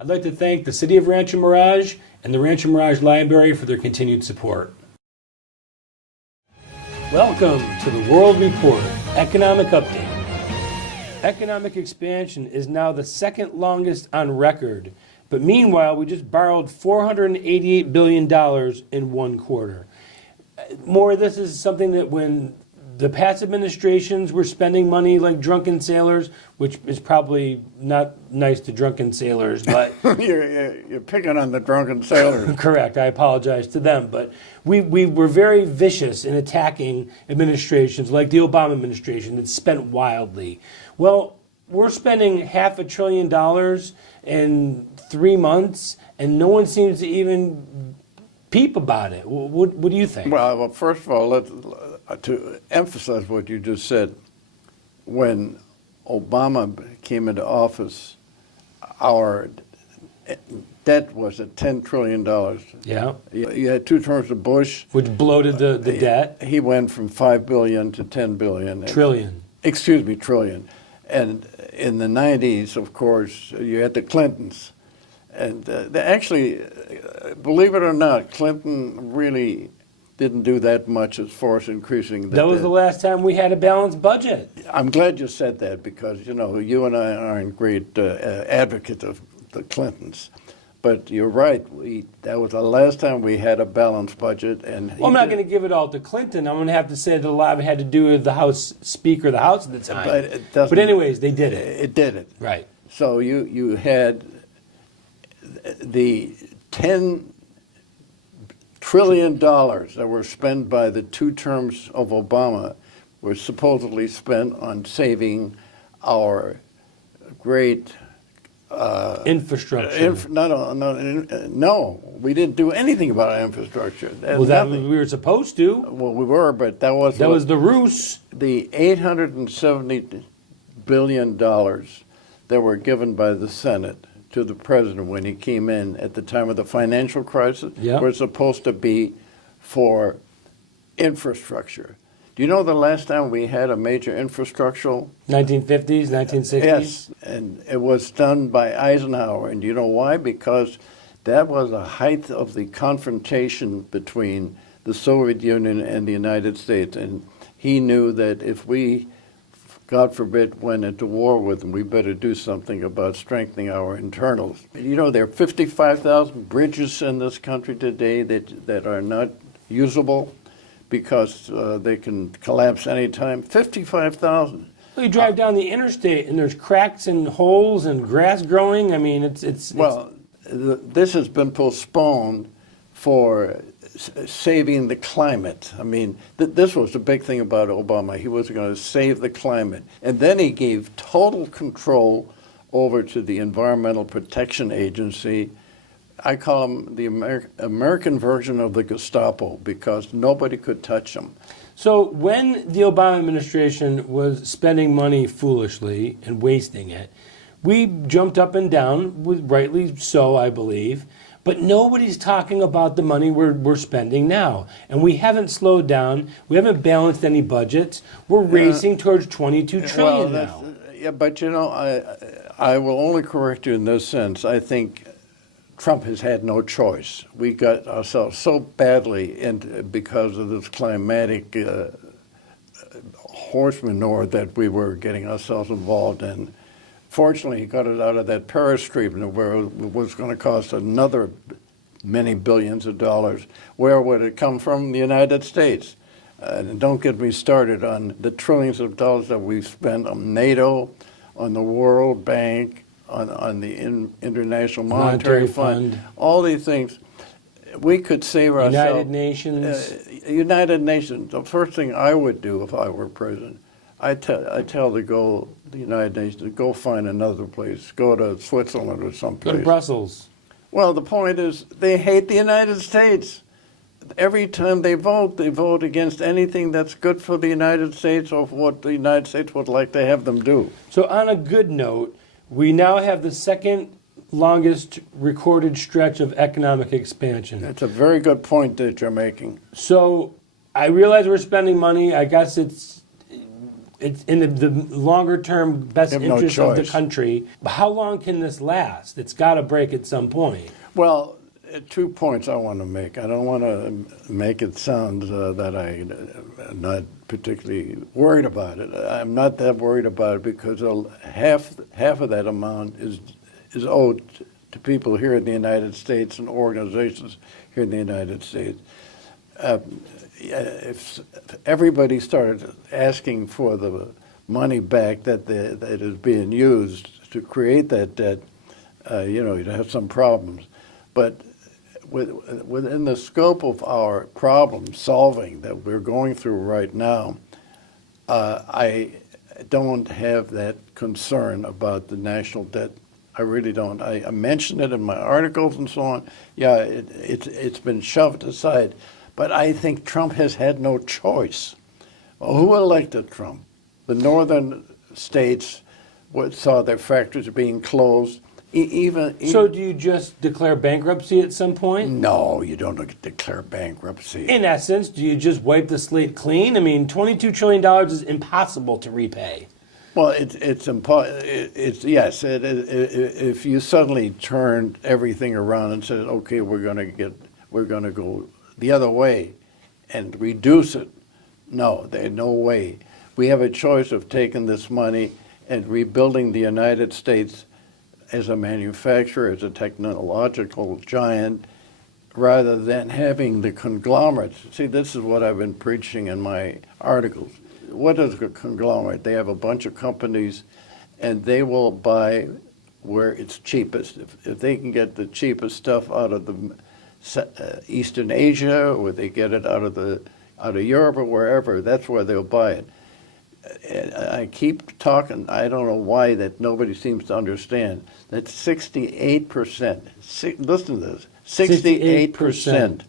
I'd like to thank the City of Rancho Mirage and the Rancho Mirage Library for their continued support. Welcome to the World Report Economic Update. Economic expansion is now the second longest on record, but meanwhile, we just borrowed $488 billion in one quarter. More, this is something that when the past administrations were spending money like drunken sailors, which is probably not nice to drunken sailors, but You're picking on the drunken sailors. correct, I apologize to them, but we were very vicious in attacking administrations like the Obama administration that spent wildly. Well, we're spending $500 billion in 3 months, and no one seems to even peep about it. What do you think? Well, first of all, to emphasize what you just said, when Obama came into office, our debt was at $10 trillion. Yeah. You had 2 terms of Bush. Which bloated the debt? He went from $5 billion to $10 billion. Trillion. Excuse me, trillion. And in the 90s, of course, you had the Clintons. And actually, believe it or not, Clinton really didn't do that much as far as increasing the That was debt. the last time we had a balanced budget. I'm glad you said that because, you know, you and I aren't great advocates of the Clintons. But you're right. That was the last time we had a balanced budget. And Well, I'm not going to give it all to Clinton. I'm going to have to say that a lot of it had to do with the House Speaker of the House at the time. But it doesn't- But anyways, they did it. It did it. Right. So you had the $10 trillion that were spent by the 2 terms of Obama were supposedly spent on saving our great Infrastructure. no, we didn't do anything about our infrastructure. Well, that we were supposed to. Well, we were, but that was That was the ruse. the $870 billion that were given by the Senate to the president when he came in at the time of the financial crisis Yeah. were supposed to be for infrastructure. Do you know the last time we had a major infrastructural? 1950s, 1960s. Yes, and it was done by Eisenhower. And do you know why? Because that was the height of the confrontation between the Soviet Union and the United States. And he knew that if we, God forbid, went into war with them, we better do something about strengthening our internals. You know, there are 55,000 bridges in this country today that are not usable because they can collapse anytime. 55,000. Well, you drive down the interstate and there's cracks and holes and grass growing. I mean, it's Well, this has been postponed for saving the climate. I mean, this was the big thing about Obama. He was going to save the climate. And then he gave total control over to the Environmental Protection Agency. I call them the American version of the Gestapo because nobody could touch them. So when the Obama administration was spending money foolishly and wasting it, we jumped up and down, with rightly so, I believe. But nobody's talking about the money we're spending now. And we haven't slowed down. We haven't balanced any budgets. We're racing towards $22 trillion now. Yeah, but you know, I will only correct you in this sense. I think Trump has had no choice. We got ourselves so badly into because of this climatic horse manure that we were getting ourselves involved in. Fortunately, he got it out of that Paris treatment where it was going to cost another many billions of dollars. Where would it come from? The United States. And don't get me started on the trillions of dollars that we've spent on NATO, on the World Bank, on the International Monetary Fund, all these things. We could save ourselves. United Nations. United Nations. The first thing I would do if I were president, I tell the United Nations to go find another place. Go to Switzerland or someplace. Go to Brussels. Well, the point is they hate the United States. Every time they vote against anything that's good for the United States or what the United States would like to have them do. So on a good note, we now have the second longest recorded stretch of economic expansion. That's a very good point that you're making. So I realize we're spending money. I guess it's it's in the longer term best Have no interest of the choice. country. But how long can this last? It's got to break at some point. Well, 2 points I want to make. I don't want to make it sound that I'm not particularly worried about it. I'm not that worried about it because half of that amount is owed to people here in the United States and organizations here in the United States. If everybody started asking for the money back that is being used to create that debt, you'd have some problems. But within the scope of our problem solving that we're going through right now, I don't have that concern about the national debt. I really don't. I mentioned it in my articles and so on. Yeah, it's been shoved aside. But I think Trump has had no choice. Well, who elected Trump? The northern states saw their factories being closed. So do you just declare bankruptcy at some point? No, you don't declare bankruptcy. In essence, do you just wipe the slate clean? I mean, $22 trillion is impossible to repay. Well, yes. If you suddenly turned everything around and said, okay, we're going to go the other way and reduce it, no, there's no way. We have a choice of taking this money and rebuilding the United States as a manufacturer, as a technological giant, rather than having the conglomerates. See, this is what I've been preaching in my articles. What is a conglomerate? They have a bunch of companies, and they will buy where it's cheapest. If they can get the cheapest stuff out of the Eastern Asia, or they get it out of Europe or wherever, that's where they'll buy it. And I keep talking, I don't know why that nobody seems to understand, that 68%, listen to this, 68%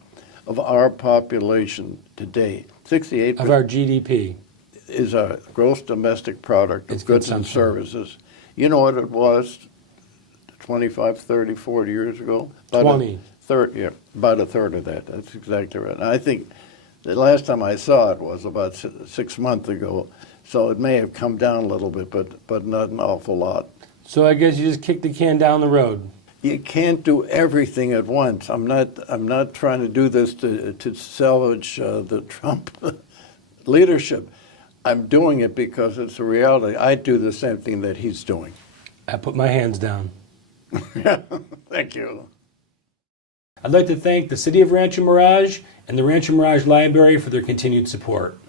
of our population today, 68% Of our GDP. is our gross domestic product of It's goods and consumption. services. You know what it was 25, 30, 40 years ago? 20. About a third of that. That's exactly right. And I think the last time I saw it was about 6 months ago. So it may have come down a little bit, but not an awful lot. So I guess you just kick the can down the road. You can't do everything at once. I'm not trying to do this to salvage the Trump leadership. I'm doing it because it's a reality. I do the same thing that he's doing. I put my hands down. Thank you. I'd like to thank the City of Rancho Mirage and the Rancho Mirage Library for their continued support.